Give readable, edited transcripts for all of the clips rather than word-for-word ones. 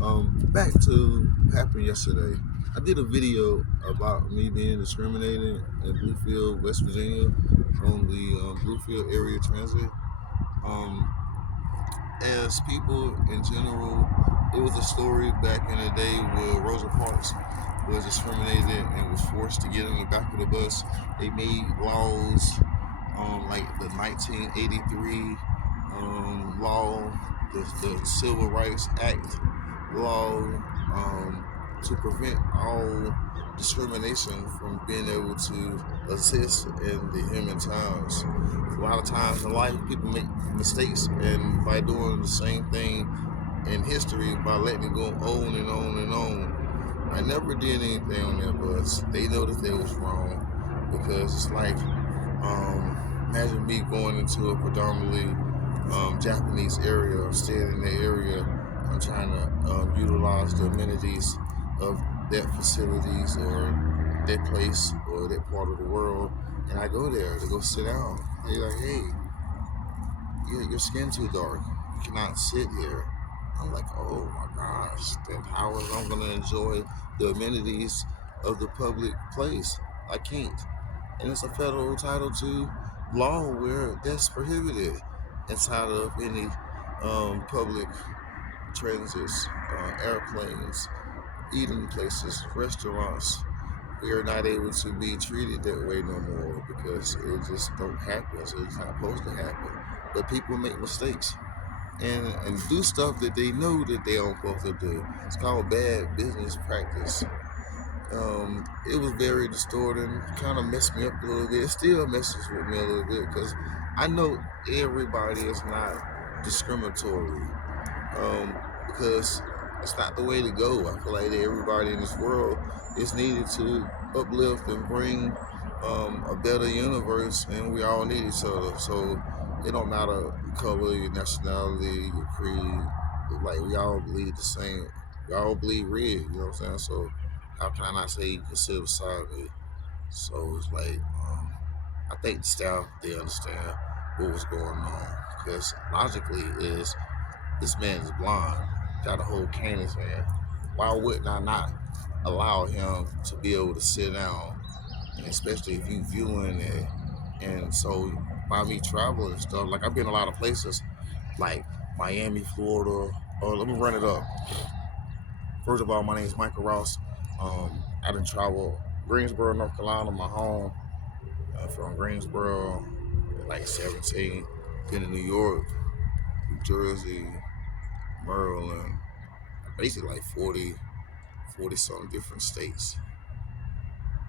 Back to what happened yesterday. I did a video about me being discriminated in Bluefield, West Virginia, on the Bluefield area transit. Um, as people in general, it was a story back in the day where Rosa Parks was discriminated and was forced to get in the back of the bus. They made laws like the 1983 law, the Civil Rights Act law, to prevent all discrimination from being able to exist in the human times. A lot of times in life, people make mistakes, and by doing the same thing in history, by letting it go on and on and on. I never did anything on that bus. They know that they was wrong because it's like, imagine me going into a predominantly Japanese area, or staying in the area. I'm trying to utilize the amenities of that facilities or that place or that part of the world, and I go there to go sit down. They're like, "Hey, your skin too dark. You cannot sit here." I'm like, "Oh my gosh, then how is I'm gonna enjoy the amenities of the public place? I can't." And it's a federal Title II law where that's prohibited inside of any public transits, airplanes, eating places, restaurants. We are not able to be treated that way no more because it just don't happen. So it's not supposed to happen. But people make mistakes and do stuff that they know that they aren't supposed to do. It's called bad business practice. It was very distorting, kind of messed me up a little bit. It still messes with me a little bit because I know everybody is not discriminatory, because it's not the way to go. I feel like that everybody in this world is needed to uplift and bring a better universe, and we all need each other. So it don't matter your color, your nationality, your creed. Like we all bleed the same. We all bleed red. You know what I'm saying? So how can I not say you can sit beside me? So it's like, I think the staff, they understand what was going on because logically is this man is blind, got a whole cane in his hand. Why wouldn't I not allow him to be able to sit down, and especially if you viewing it? And so by me traveling and stuff, like I've been a lot of places, like Miami, Florida. Oh, let me run it up. First of all, my name is Michael Ross. I done travel Greensboro, North Carolina, my home. From Greensboro, at like 17. Been to New York, New Jersey, Maryland, basically like 40 something different states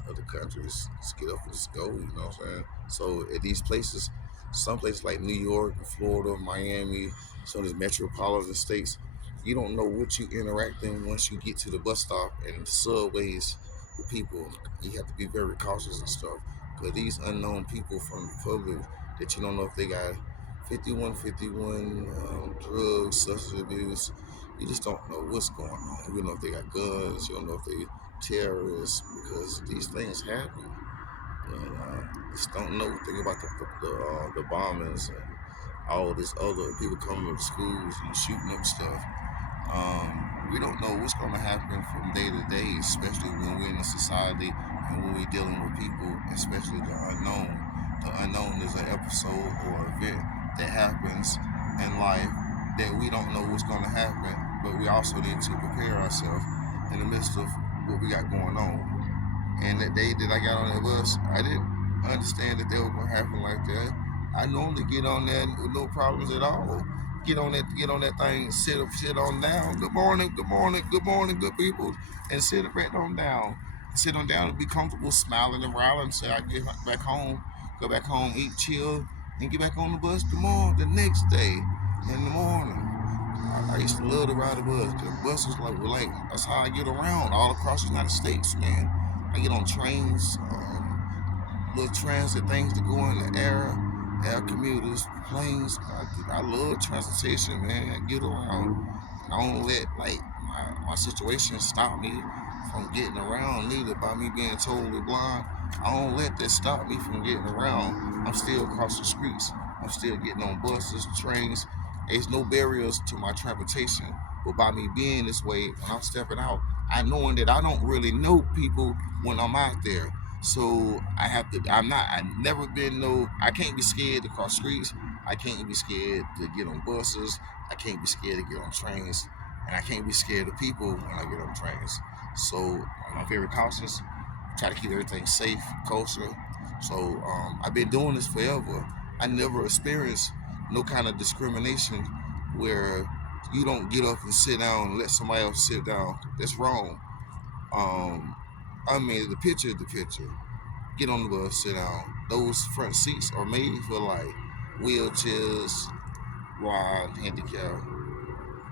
of the country. Just get up and just go, you know what I'm saying? So at these places, some places like New York, Florida, Miami, some of these metropolitan states, you don't know what you interacting once you get to the bus stop and the subways with people. You have to be very cautious and stuff. Because these unknown people from the public that you don't know if they got 5151, drugs, substance abuse, you just don't know what's going on. You don't know if they got guns, you don't know if they terrorists, because these things happen. And just don't know anything about the bombings and all this other people coming to schools and shooting up stuff. We don't know what's going to happen from day to day, especially when we're in a society and when we're dealing with people, especially the unknown. The unknown is an episode or event that happens in life that we don't know what's going to happen, but we also need to prepare ourselves in the midst of what we got going on. And that day that I got on that bus, I didn't understand that that was gonna happen like that. I normally get on that with no problems at all. Get on that thing, sit up, sit on down. Good morning, good morning, good morning, good people, and sit right on down. Sit on down and be comfortable, smiling and riling. So I get back home, go back home, eat, chill, and get back on the bus tomorrow, the next day, in the morning. I used to love to ride the bus. The bus is like that's how I get around all across the United States, man. I get on trains, little transit things to go in the air commuters, planes. I love transportation, man. I get around. I don't let like my situation stop me from getting around neither by me being totally blind. I don't let that stop me from getting around. I'm still across the streets. I'm still getting on buses, trains. There's no barriers to my transportation. But by me being this way, when I'm stepping out, I knowing that I don't really know people when I'm out there. So I have to. I never been no. I can't be scared to cross streets. I can't be scared to get on buses. I can't be scared to get on trains, and I can't be scared of people when I get on trains. So I'm very cautious. Try to keep everything safe, kosher. So I've been doing this forever. I never experienced no kind of discrimination where you don't get up and sit down and let somebody else sit down. That's wrong. Um, I mean, the picture is the picture. Get on the bus, sit down. Those front seats are made for like wheelchairs, blind, handicap.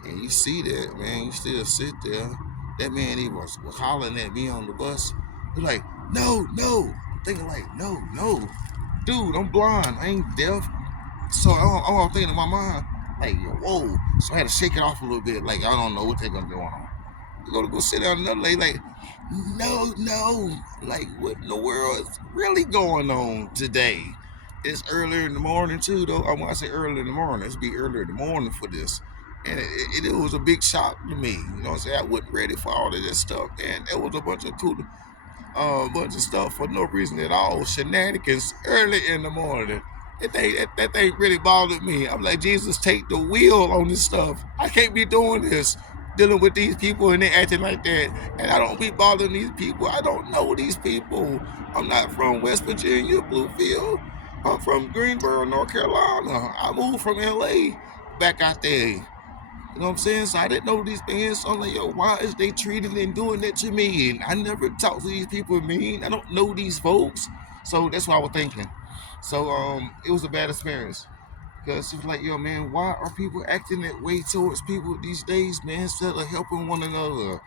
And you see that, man, you still sit there. That man, he was hollering at me on the bus. He's like, no, no. I'm thinking like, no, no. Dude, I'm blind. I ain't deaf. So I'm thinking in my mind, like, whoa. So I had to shake it off a little bit. Like, I don't know what they're going to do on. You're going to go sit down another lady, like, no, no. Like, what in the world is really going on today? It's earlier in the morning, too, though. When I say early in the morning, it's be earlier in the morning for this. And it was a big shock to me. You know what I'm saying? I wasn't ready for all of this stuff. And there was a bunch of stuff for no reason at all. Shenanigans early in the morning. That thing really bothered me. I'm like, Jesus, take the wheel on this stuff. I can't be doing this, dealing with these people and they acting like that. And I don't be bothering these people. I don't know these people. I'm not from West Virginia, Bluefield. I'm from Greensboro, North Carolina. I moved from LA back out there. You know what I'm saying? So I didn't know these things. So I'm like, yo, why is they treating and doing that to me? And I never talked to these people mean. I don't know these folks. So that's what I was thinking. So it was a bad experience. Because it was like, yo, man, why are people acting that way towards people these days, man, instead of helping one another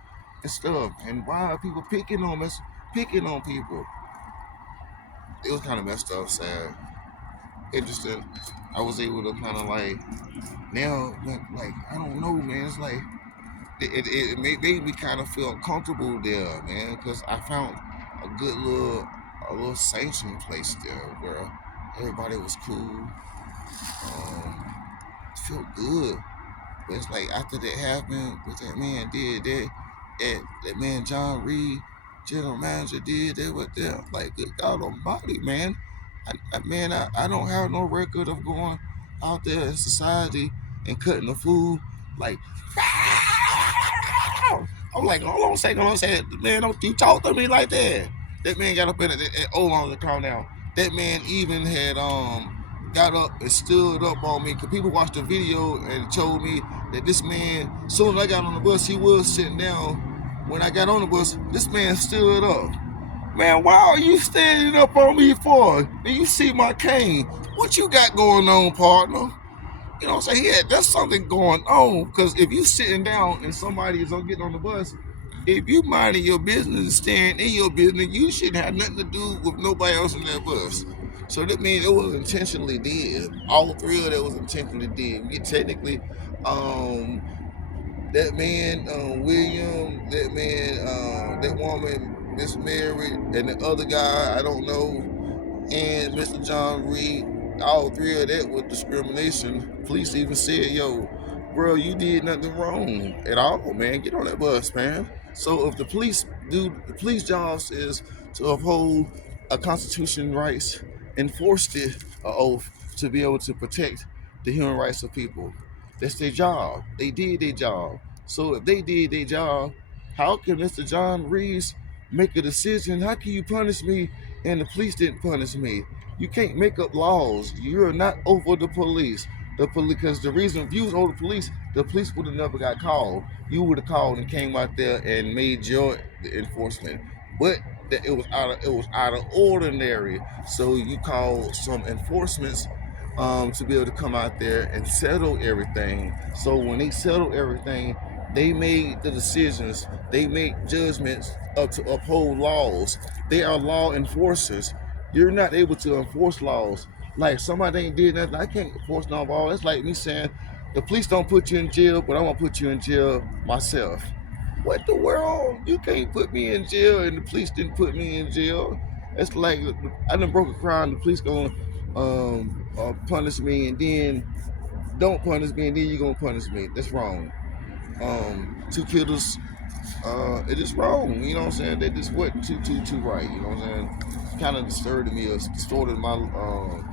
and stuff? And why are people picking on us, picking on people? It was kind of messed up, sad, interesting. I was able to kind of like, now, like, I don't know, man. It's like, it made me kind of feel uncomfortable there, man, because I found a little sanctuary place there where everybody was cool, felt good. But it's like after that happened, what that man did, that man John Reed, general manager, did that with them. Like, good God Almighty, man. I don't have no record of going out there in society and cutting the food like. I'm like, hold on a second, man, don't you talk to me like that. That man got up in it, hold on, the car now. That man even had got up and stood up on me because people watched the video and told me that this man, soon as I got on the bus, he was sitting down. When I got on the bus, this man stood up. Man, why are you standing up on me for? And you see my cane. What you got going on, partner? You know what I'm saying? Yeah, there's something going on. Because if you sitting down and somebody is getting on the bus, if you minding your business and staying in your business, you shouldn't have nothing to do with nobody else in that bus. So that means it was intentionally did. All three of that was intentionally did. We technically, um, that man, William, that woman, Miss Mary, and the other guy, I don't know, and Mr. John Reed, all three of that with discrimination. Police even said, yo, bro, you did nothing wrong at all, man. Get on that bus, man. So if the police jobs is to uphold a constitution rights, enforce the oath to be able to protect the human rights of people. That's their job. They did their job. So if they did their job, how can Mr. John Reeves make a decision? How can you punish me and the police didn't punish me? You can't make up laws. You're not over the police. The police, because the reason if you was over the police would have never got called. You would have called and came out there and made your enforcement. But that it was out of ordinary. So you called some enforcements to be able to come out there and settle everything. So when they settled everything, they made the decisions, they make judgments to uphold laws. They are law enforcers. You're not able to enforce laws. Like somebody ain't did nothing, I can't enforce no law. It's like me saying, the police don't put you in jail, but I'm gonna put you in jail myself. What the world? You can't put me in jail, and the police didn't put me in jail. It's like I done broke a crime. The police gonna punish me, and then don't punish me, and then you gonna punish me. That's wrong. two killers. It is wrong. You know what I'm saying? They just wasn't too right. You know what I'm saying? Kind of disturbed me or distorted my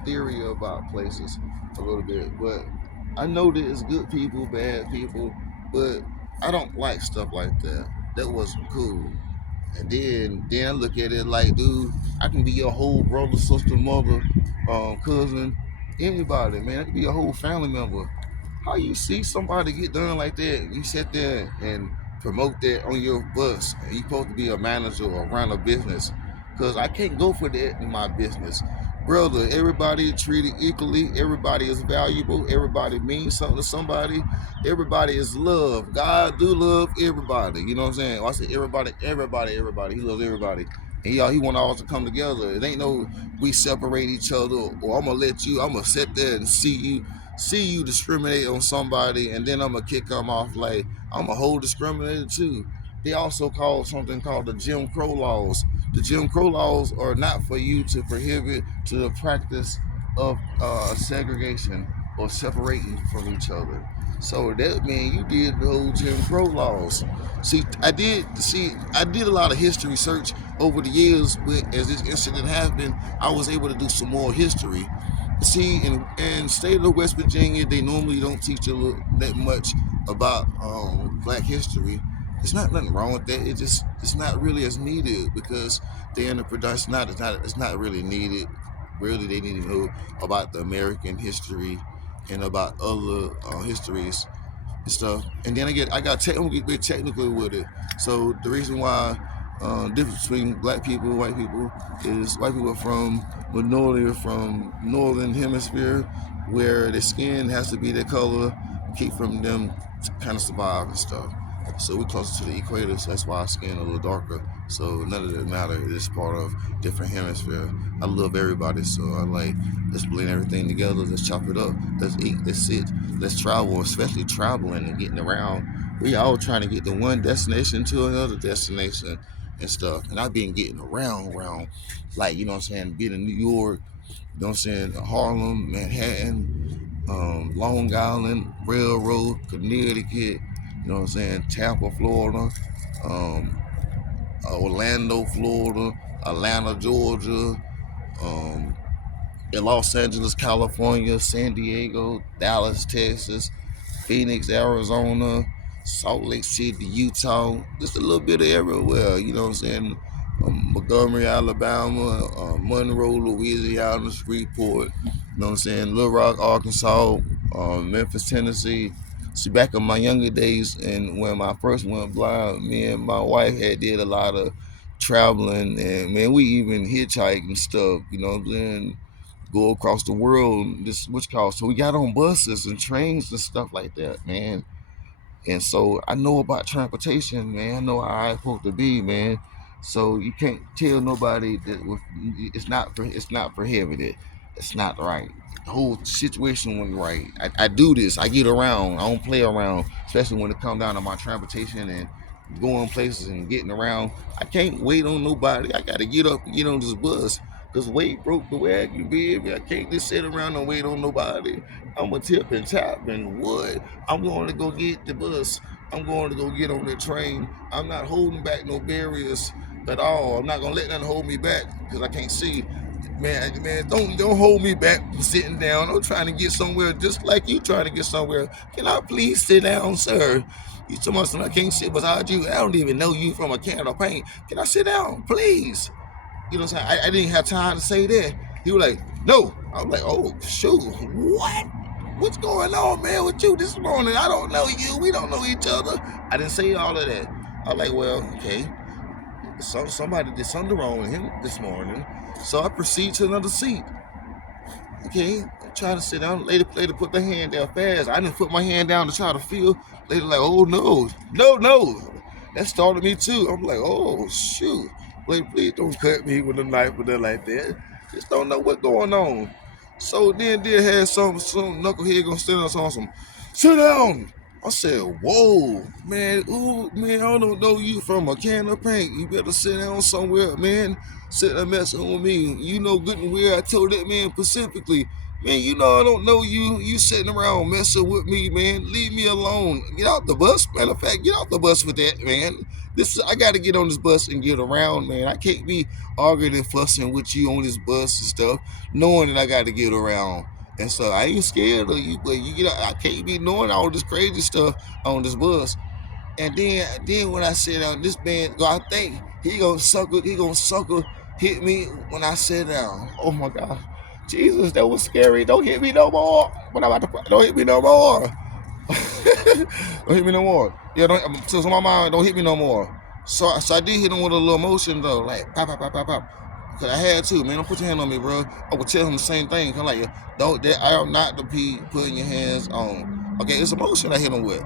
theory about places a little bit. But I know there's good people, bad people, but I don't like stuff like that. That wasn't cool. And then I look at it like, dude, I can be your whole brother, sister, mother, cousin, anybody, man. I can be a whole family member. How you see somebody get done like that? You sit there and promote that on your bus, and you supposed to be a manager or run a business. Cause I can't go for that in my business. Brother, everybody is treated equally, everybody is valuable, everybody means something to somebody, everybody is loved. God do love everybody. You know what I'm saying? I say everybody. He loves everybody. And he want all to come together. It ain't no we separate each other or I'm gonna sit there and see you discriminate on somebody, and then I'm gonna kick them off like I'm a whole discriminator too. They also call something called the Jim Crow laws. The Jim Crow laws are not for you to prohibit to the practice of segregation or separating from each other. So that means you did the whole Jim Crow laws. I did a lot of history research over the years, but as this incident happened, I was able to do some more history. See, in state of West Virginia, they normally don't teach you that much about Black history. It's not nothing wrong with that. It's not really as needed because they're in the production. It's not really needed. Really, they need to know about the American history and about other histories and stuff. And then I'm gonna get very technical with it. So the reason why difference between black people and white people is white people are from from northern hemisphere, where their skin has to be their color, keep from them to kind of survive and stuff. So we're closer to the equator, so that's why our skin a little darker. So none of that matter. It's part of different hemisphere. I love everybody, so I like let's blend everything together. Let's chop it up. Let's eat. Let's sit. Let's travel, especially traveling and getting around. We all trying to get to one destination to another destination and stuff. And I've been getting around, like, you know what I'm saying, being in New York, you know what I'm saying, Harlem, Manhattan, Long Island, Railroad, Connecticut, you know what I'm saying, Tampa, Florida, um, Orlando, Florida, Atlanta, Georgia, um, in Los Angeles, California, San Diego, Dallas, Texas, Phoenix, Arizona, Salt Lake City, Utah, just a little bit of everywhere, you know what I'm saying? Montgomery, Alabama, Monroe, Louisiana, Shreveport, you know what I'm saying? Little Rock, Arkansas, Memphis, Tennessee. See, back in my younger days and when I first went blind, me and my wife had did a lot of traveling, and man, we even hitchhiked and stuff, you know what I'm saying? Go across the world, this which cause so we got on buses and trains and stuff like that, man. And so I know about transportation, man. I know how it's supposed to be, man. So you can't tell nobody that it's not prohibited. It's not right. The whole situation wasn't right. I do this. I get around. I don't play around, especially when it comes down to my transportation and going places and getting around. I can't wait on nobody. I gotta get up and get on this bus. Cause weight broke the wagon, baby. I can't just sit around and wait on nobody. I'm a tip and tap and what? I'm going to go get the bus. I'm going to go get on the train. I'm not holding back no barriers at all. I'm not gonna let nothing hold me back because I can't see. Man, don't hold me back from sitting down. I'm trying to get somewhere just like you trying to get somewhere. Can I please sit down, sir? You told me I can't sit beside you. I don't even know you from a can of paint. Can I sit down, please? You know what I'm saying? I didn't have time to say that. He was like, no. I was like, oh, shoot. What? What's going on, man, with you this morning? I don't know you. We don't know each other. I didn't say all of that. I was like, well, okay. Somebody did something wrong with him this morning. So I proceed to another seat. Okay, I'm trying to sit down. Lady put the hand down fast. I didn't put my hand down to try to feel. Lady like, oh no. That started me too. I'm like, oh shoot. Lady, please don't cut me with a knife or nothing like that. Just don't know what's going on. So then had some knucklehead gonna stand up on some, sit down. I said, whoa, man, ooh, man, I don't know you from a can of paint. You better sit down somewhere, man. Sit there messing with me. You know good and well I told that man specifically, Man, you know I don't know you. You sitting around messing with me, man. Leave me alone. Get out the bus. Matter of fact, get out the bus with that, man. I got to get on this bus and get around, man. I can't be arguing and fussing with you on this bus and stuff, knowing that I got to get around. And so I ain't scared of you, but you get out, I can't be knowing all this crazy stuff on this bus. And then when I sit down, this man, I think he gonna sucker hit me when I sit down. Oh my God, Jesus, that was scary. Don't hit me no more. But I'm about to, don't hit me no more. Don't hit me no more. Yeah, don't. So my mind, don't hit me no more. So I did hit him with a little motion though, like pop, pop, pop, pop, pop. Cause I had to, man. Don't put your hand on me, bro. I would tell him the same thing. Cause like, don't. I am not the P putting your hands on. Okay, it's a motion I hit him with.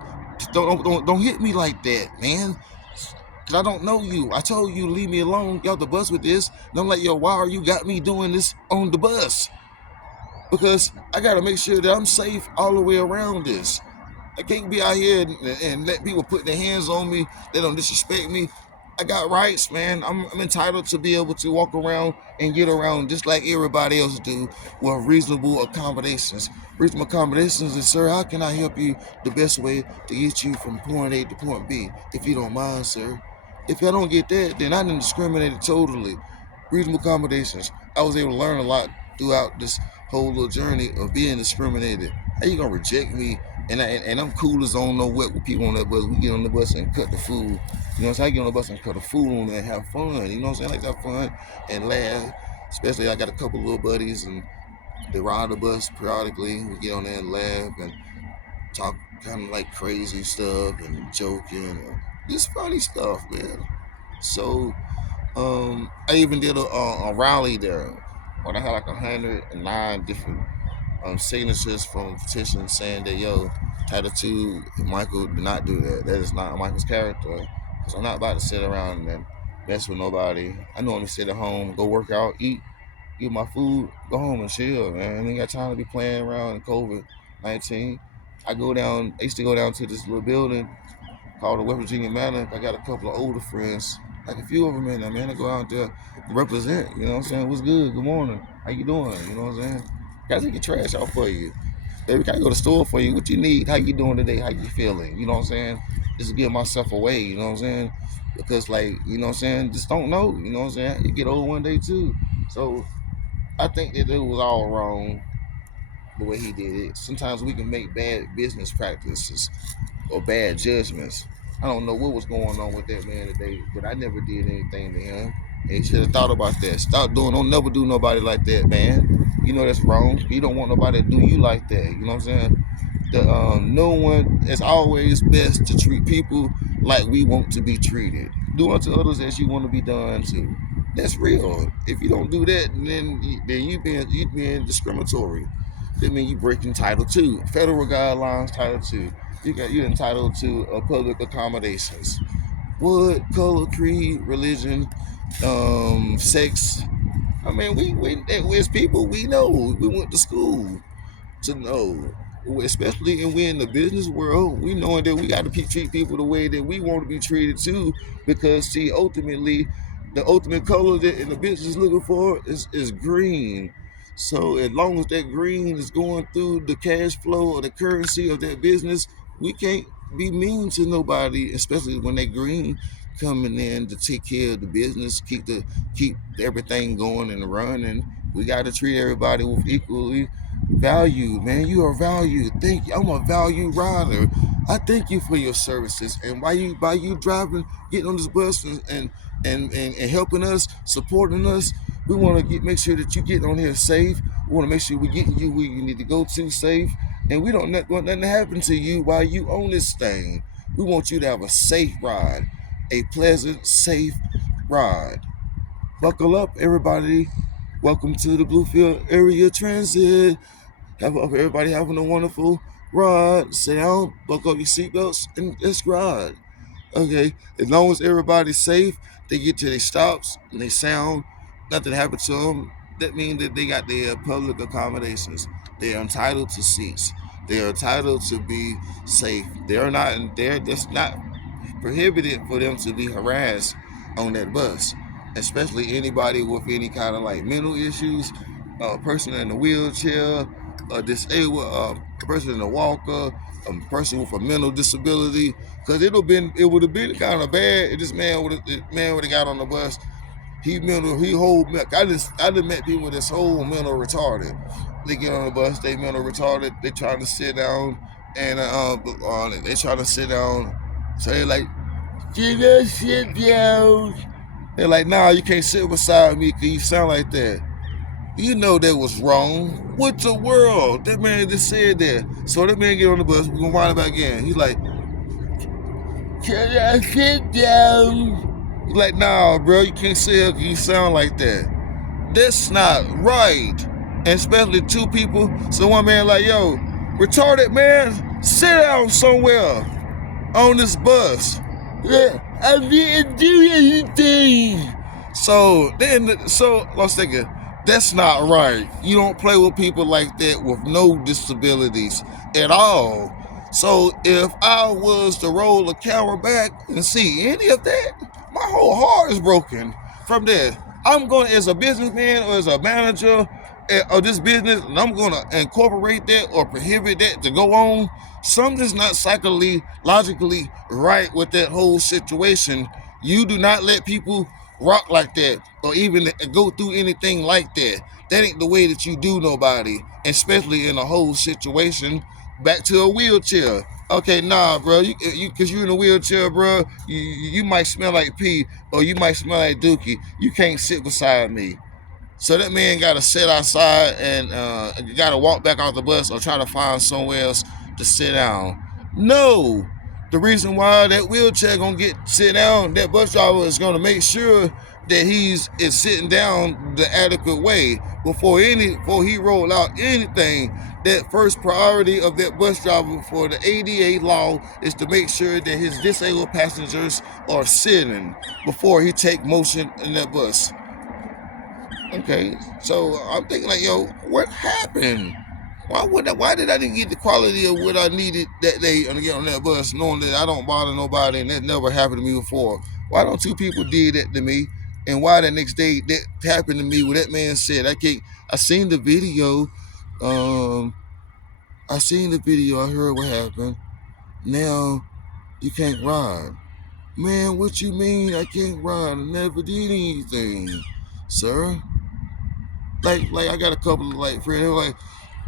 Don't hit me like that, man. Cause I don't know you. I told you leave me alone. Y'all the bus with this. And I'm like, yo, why are you got me doing this on the bus? Because I gotta make sure that I'm safe all the way around this. I can't be out here and let people put their hands on me. They don't disrespect me. I got rights, man. I'm entitled to be able to walk around and get around just like everybody else do with reasonable accommodations. Reasonable accommodations is, sir, how can I help you the best way to get you from point A to point B, if you don't mind, sir? If I don't get that, then I didn't discriminate totally. Reasonable accommodations. I was able to learn a lot throughout this whole little journey of being discriminated. How you gonna reject me? And I'm cool as I don't know what with people on that bus. We get on the bus and cut the food. You know what I'm saying? I get on the bus and cut the food on there and have fun. You know what I'm saying? Like have fun and laugh. Especially I got a couple little buddies and they ride the bus periodically. We get on there and laugh and talk kind of like crazy stuff and joking and just funny stuff, man. So I even did a rally there when I had like 109 different signatures from petitions saying that yo, Title II, Michael did not do that. That is not Michael's character. Because I'm not about to sit around and mess with nobody. I normally sit at home, go work out, eat, get my food, go home and chill, man. I ain't got time to be playing around in COVID-19. I used to go down to this little building called the West Virginia Manor. I got a couple of older friends, like a few of them in there, man. I go out there to represent, you know what I'm saying? What's good? Good morning. How you doing? You know what I'm saying? Gotta take your trash out for you. Baby, gotta go to the store for you. What you need? How you doing today? How you feeling? You know what I'm saying? Just to give myself away, you know what I'm saying? Because like, you know what I'm saying, just don't know, you know what I'm saying? You get old one day too. So I think that it was all wrong the way he did it. Sometimes we can make bad business practices or bad judgments. I don't know what was going on with that man today, but I never did anything to him. And he should have thought about that. Stop doing. Don't never do nobody like that, man. You know that's wrong. You don't want nobody to do you like that. You know what I'm saying? No one. It's always best to treat people like we want to be treated. Do unto others as you want to be done to. That's real. If you don't do that, then you being discriminatory. That means you breaking Title II, federal guidelines, Title II. You're entitled to public accommodations. What color, creed, religion, sex. I mean, we as people we know we went to school to know, especially and we're in the business world, we knowing that we got to treat people the way that we want to be treated too, because see, ultimately, the ultimate color that in the business is looking for is green. So as long as that green is going through the cash flow or the currency of that business, we can't be mean to nobody, especially when that green coming in to take care of the business, keep everything going and running. We got to treat everybody with equally value, man. You are valued. Thank you. I'm a value rider. I thank you for your services. And by you driving, getting on this bus and helping us, supporting us, we want to make sure that you get on here safe. We want to make sure we getting you where you need to go to safe. And we don't want nothing to happen to you while you own this thing. We want you to have a safe ride, a pleasant, safe ride. Buckle up, everybody. Welcome to the Bluefield Area Transit. Everybody having a wonderful ride. Sit down, buckle up your seatbelts, and let's ride. Okay, as long as everybody's safe, they get to their stops and they sound, nothing happened to them. That means that they got their public accommodations. They are entitled to seats. They are entitled to be safe. They're not. They're just not prohibited for them to be harassed on that bus, especially anybody with any kind of like mental issues, a person in a wheelchair, a disabled, a person in a walker, a person with a mental disability, because it would have been kind of bad if this man would have got on the bus. I just met people that's whole mental retarded. They get on the bus, they mental retarded. They trying to sit down, and they trying to sit down. So they like, can I sit down? They're like, nah, you can't sit beside me because you sound like that. You know that was wrong. What the world? That man just said that. So that man get on the bus, we're gonna wind it back in. He's like, can I sit down? He's like, nah, bro, you can't sit here because you sound like that. That's not right. And especially two people. So one man like, yo, retarded man, sit down somewhere on this bus. Yeah, I didn't do anything. So I was thinking, that's not right. You don't play with people like that with no disabilities at all. So if I was to roll a camera back and see any of that, my whole heart is broken from that. I'm going, as a businessman or as a manager of this business, and I'm going to incorporate that or prohibit that to go on. Something's not psychologically right with that whole situation. You do not let people rock like that or even go through anything like that. That ain't the way that you do nobody, especially in a whole situation. Back to a wheelchair. Okay, nah, bro, cause you're in a wheelchair, bro, you might smell like pee or you might smell like dookie. You can't sit beside me. So that man got to sit outside and got to walk back off the bus or try to find somewhere else to sit down. No, the reason why that wheelchair gonna sit down, that bus driver is gonna make sure that is sitting down the adequate way before he roll out anything. That first priority of that bus driver for the ADA law is to make sure that his disabled passengers are sitting before he take motion in that bus. Okay, so I'm thinking like, yo, what happened? Why did I didn't get the quality of what I needed that day to get on that bus, knowing that I don't bother nobody and that never happened to me before? Why don't two people did that to me? And why the next day that happened to me where that man said, I seen the video, I heard what happened. Now you can't ride. Man, what you mean I can't ride? I never did anything, sir. Like I got a couple of like friends who are like,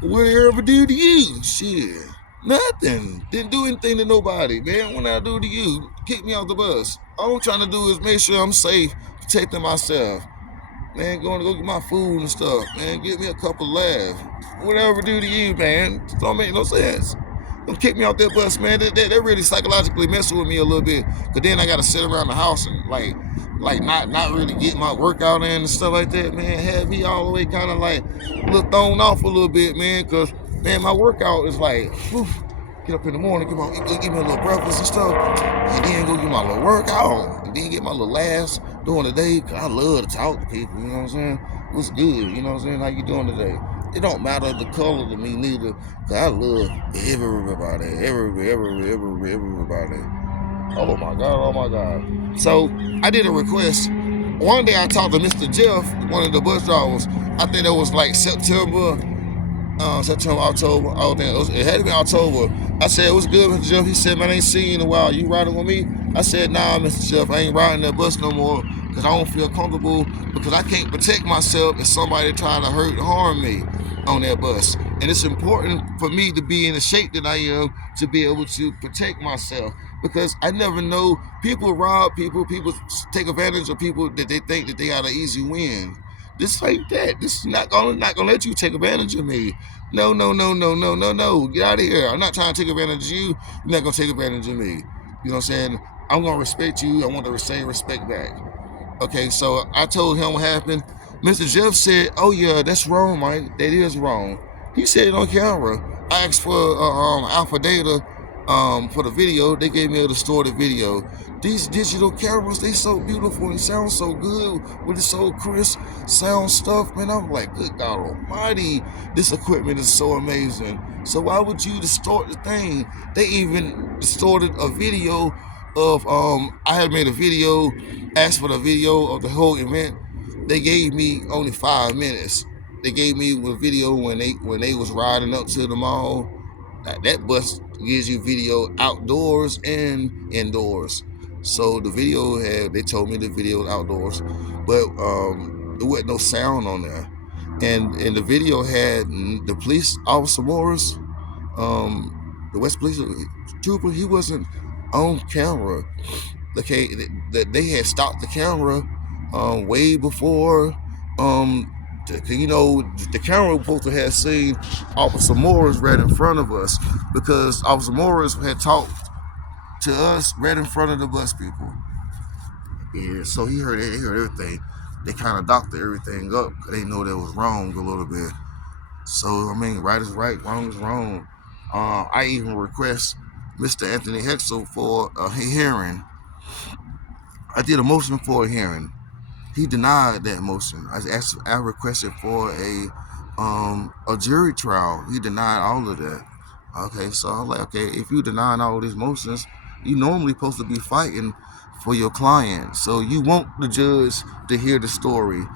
what did I ever do to you? Shit, nothing. Didn't do anything to nobody, man. What did I do to you? Kick me off the bus. All I'm trying to do is make sure I'm safe, protecting myself. Man, going to go get my food and stuff. Man, get me a couple laughs. What did I ever do to you, man? It don't make no sense. Don't kick me off that bus, man. That really psychologically messing with me a little bit. Cause then I gotta sit around the house and like not really get my workout in and stuff like that, man. Had me all the way kind of like a little thrown off a little bit, man. Cause man, my workout is like, whew, get up in the morning, give me a little breakfast and stuff, and then go get my little workout, and then get my little laughs during the day. Cause I love to talk to people, you know what I'm saying? What's good, you know what I'm saying? How you doing today? It don't matter the color to me neither, cause I love everybody. Oh my God. So I did a request. One day I talked to Mr. Jeff, one of the bus drivers. I think that was like September, October. It had to be October. I said, what's good, Mr. Jeff? He said, man, I ain't seen you in a while. You riding with me? I said, nah, Mr. Jeff, I ain't riding that bus no more because I don't feel comfortable because I can't protect myself if somebody trying to hurt and harm me on that bus. And it's important for me to be in the shape that I am to be able to protect myself because I never know. People rob people take advantage of people that they think that they got an easy win. This ain't that. This is not gonna let you take advantage of me. No. Get out of here. I'm not trying to take advantage of you. You're not gonna take advantage of me. You know what I'm saying? I'm gonna respect you. I want to say respect back. Okay, so I told him what happened. Mr. Jeff said, oh yeah, that's wrong, Mike. That is wrong. He said it on camera. I asked for alpha data for the video. They gave me a distorted video. These digital cameras, they so beautiful and sound so good with the so crisp sound stuff, man. I'm like, good God almighty, this equipment is so amazing. So why would you distort the thing? They even distorted a video of I had made a video, asked for the video of the whole event. They gave me only 5 minutes. they gave me a video when they was riding up to the mall. That bus gives you video outdoors and indoors. So the video they told me the video was outdoors, but there wasn't no sound on there. And the video had the police officer Morris, the West Police Trooper. He wasn't on camera. Okay, that they had stopped the camera way before. The camera was supposed to have seen Officer Morris right in front of us, because Officer Morris had talked to us right in front of the bus people. Yeah, so he heard everything. They kind of doctored everything up. They know that was wrong a little bit. So I mean, right is right, wrong is wrong. I even request Mr. Anthony Hexel for a hearing. I did a motion for a hearing. He denied that motion. I requested for a jury trial. He denied all of that. Okay, so I'm like, okay, if you deny all these motions, you normally supposed to be fighting for your client. So you want the judge to hear the story,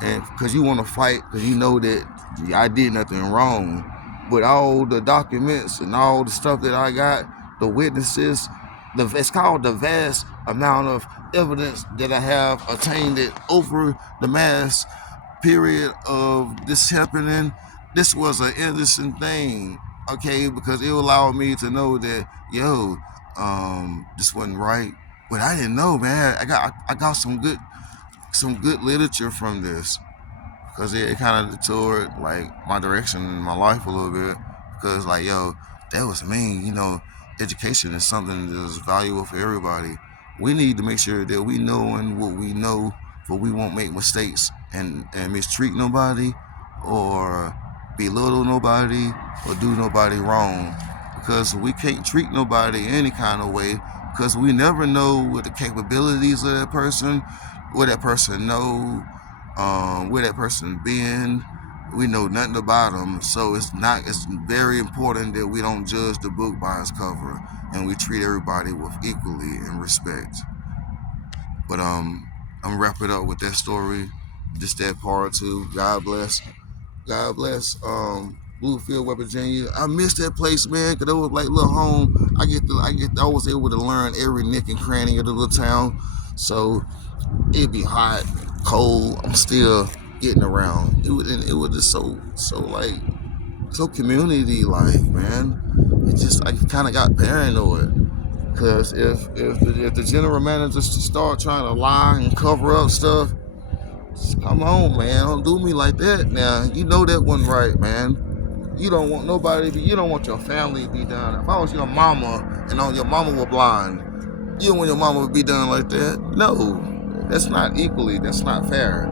and because you want to fight, because you know that I did nothing wrong. But all the documents and all the stuff that I got, the witnesses, it's called the vast amount of evidence that I have attained it over the mass period of this happening. This was an innocent thing, okay, because it allowed me to know that this wasn't right. But I didn't know, man. I got some good literature from this, because it kind of detoured like my direction in my life a little bit, because like that was me. Education is something that is valuable for everybody. We need to make sure that we knowing what we know, for we won't make mistakes and mistreat nobody or belittle nobody or do nobody wrong, because we can't treat nobody any kind of way, because we never know what the capabilities of that person, what that person know, where that person been. We know nothing about them, so it's very important that we don't judge the book by its cover, and we treat everybody with equally and respect. But I'm gonna wrap it up with that story, just that part too. God bless Bluefield, West Virginia. I miss that place, man, because it was like little home. I was able to learn every nick and cranny of the little town. So it'd be hot, cold, I'm still getting around. It was just so community like, man. I kind of got paranoid, because if the general managers start trying to lie and cover up stuff, come on, man, don't do me like that. Now you know that wasn't right, man. You don't want you don't want your family to be done. If I was your mama and your mama were blind, you don't want your mama to be done like that. No, that's not fair.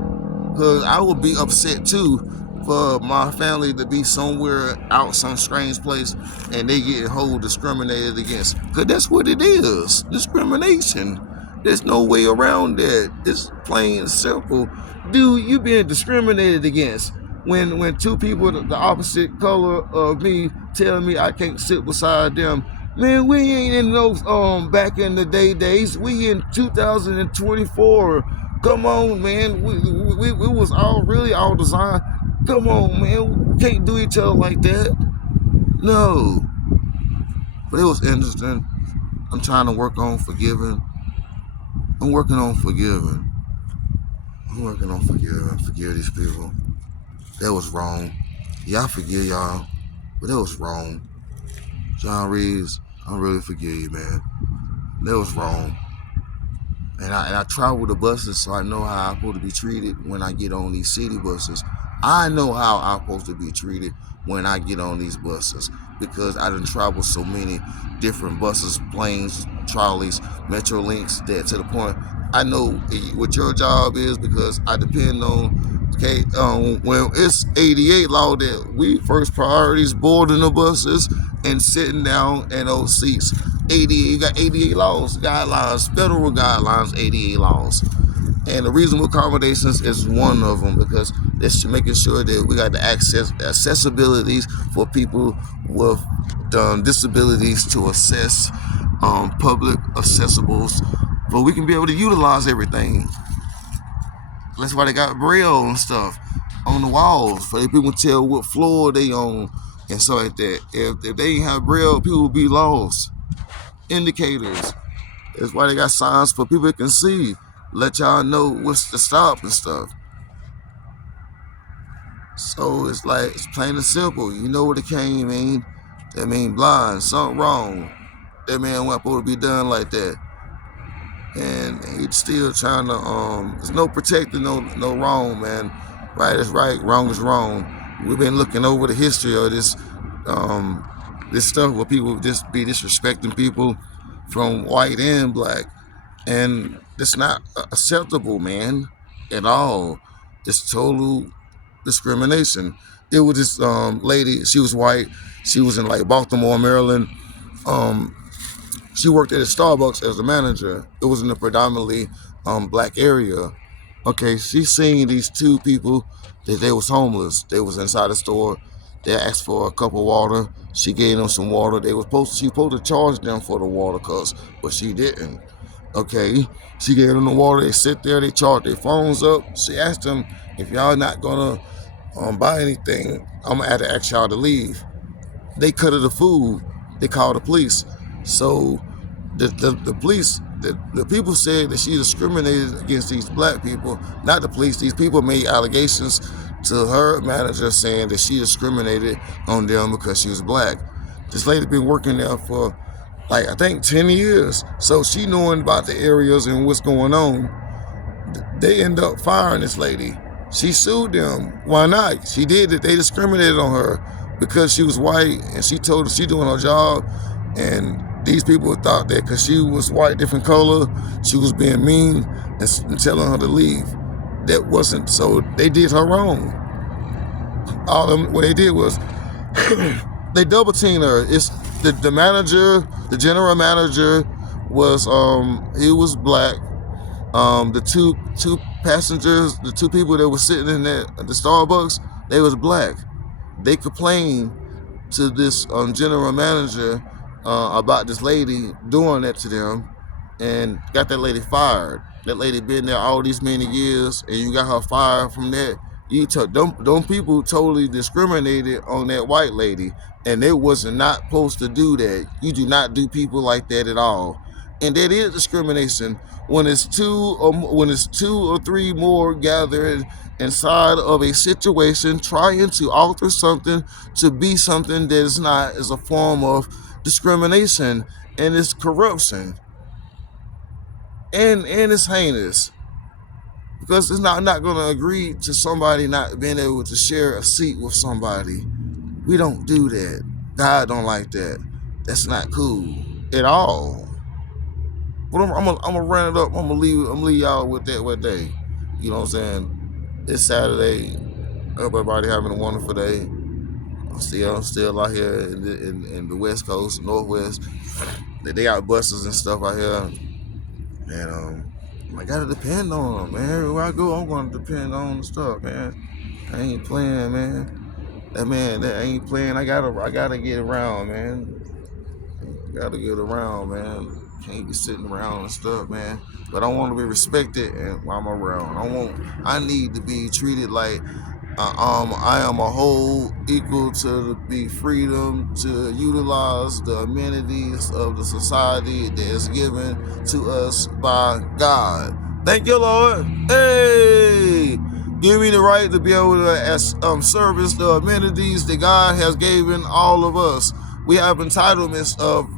Because I would be upset too for my family to be somewhere out some strange place and they get discriminated against. Because that's what it is, discrimination. There's no way around that. It's plain and simple. Dude, you being discriminated against when two people the opposite color of me tell me I can't sit beside them. Man, we ain't in those back in the days. We in 2024. Come on, man. We was all designed. Come on, man. We can't do each other like that. No. But it was interesting. I'm trying to work on forgiving. I'm working on forgiving. Forgive these people. That was wrong. Yeah, I forgive y'all, but that was wrong. John Reeves, I really forgive you, man. That was wrong. And I travel the buses, so I know how I'm supposed to be treated when I get on these city buses. I know how I'm supposed to be treated when I get on these buses, because I done traveled so many different buses, planes, trolleys, Metro Links, that to the point I know what your job is, because I depend on. Okay, when it's 88 law that we first priorities boarding the buses and sitting down in those seats. 88, you got 88 laws, guidelines, federal guidelines, 88 laws. And the reasonable accommodations is one of them, because it's making sure that we got the accessibilities for people with disabilities to access public accessibles, but we can be able to utilize everything. That's why they got Braille and stuff. on the walls for people to tell what floor they on and stuff like that. If they ain't have braille, people would be lost. Indicators. That's why they got signs for people that can see. Let y'all know what's to stop and stuff. So it's like, it's plain and simple. You know what the cane mean? That mean blind, something wrong. That man wasn't supposed to be done like that. And he's still trying to, there's no protecting no wrong, man. Right is right, wrong is wrong. We've been looking over the history of this stuff where people just be disrespecting people from white and black. And it's not acceptable, man, at all. It's total discrimination. It was this lady, she was white, she was in like Baltimore, Maryland. Um, she worked at a Starbucks as a manager. It was in a predominantly black area. Okay, she seen these two people that they was homeless. They was inside the store. They asked for a cup of water. She gave them some water. She was supposed to charge them for the water cups, but she didn't. Okay, she gave them the water. They sit there. They charge their phones up. She asked them, if y'all not gonna buy anything, I'm gonna have to ask y'all to leave. They cut her the food. They called the police. So the police, the people said that she discriminated against these black people. Not the police. These people made allegations to her manager saying that she discriminated on them because she was black. This lady been working there for like, I think 10 years. So she knowing about the areas and what's going on. They end up firing this lady. She sued them. Why not? She did it. They discriminated on her because she was white, and she told her she doing her job. And these people thought that because she was white, different color, she was being mean and telling her to leave. That wasn't. So they did her wrong. All them, what they did was they double teamed her. It's the manager, the general manager was he was black. The two passengers, the two people that were sitting in there at the Starbucks, they was black. They complained to this general manager about this lady doing that to them, and got that lady fired. That lady been there all these many years, and you got her fired from that. You took them people totally discriminated on that white lady, and they was not supposed to do that. You do not do people like that at all, and that is discrimination. When it's two or three more gathered inside of a situation, trying to alter something to be something that is not, is a form of discrimination, and it's corruption, and it's heinous, because it's not going to agree to somebody not being able to share a seat with somebody. We don't do that. God don't like that. That's not cool at all. But I'm gonna run it up. I'm gonna leave y'all with that one day. You know what I'm saying? It's Saturday. Hope everybody having a wonderful day. I'm still out here in the West Coast, Northwest. They got buses and stuff out here, and I gotta depend on them, man. Everywhere I go, I'm gonna depend on the stuff, man. I ain't playing, man. That ain't playing. I gotta get around, man. Gotta get around, man. Can't be sitting around and stuff, man. But I want to be respected, and while I'm around, I need to be treated like I am a whole, equal to be freedom to utilize the amenities of the society that is given to us by God. Thank you, Lord. Hey, give me the right to be able to service the amenities that God has given all of us. We have entitlements of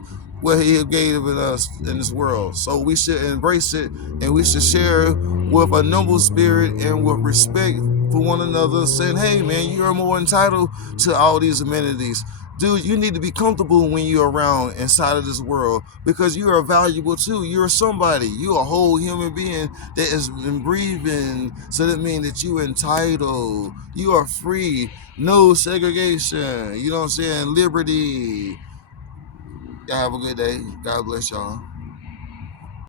what He has given us in this world, so we should embrace it, and we should share with a noble spirit and with respect for one another, saying, hey man, you are more entitled to all these amenities. Dude, you need to be comfortable when you're around inside of this world, because you are valuable too. You're somebody. You're a whole human being that is breathing. So that means that you are entitled. You are free. No segregation. You know what I'm saying? Liberty. Y'all have a good day. God bless y'all.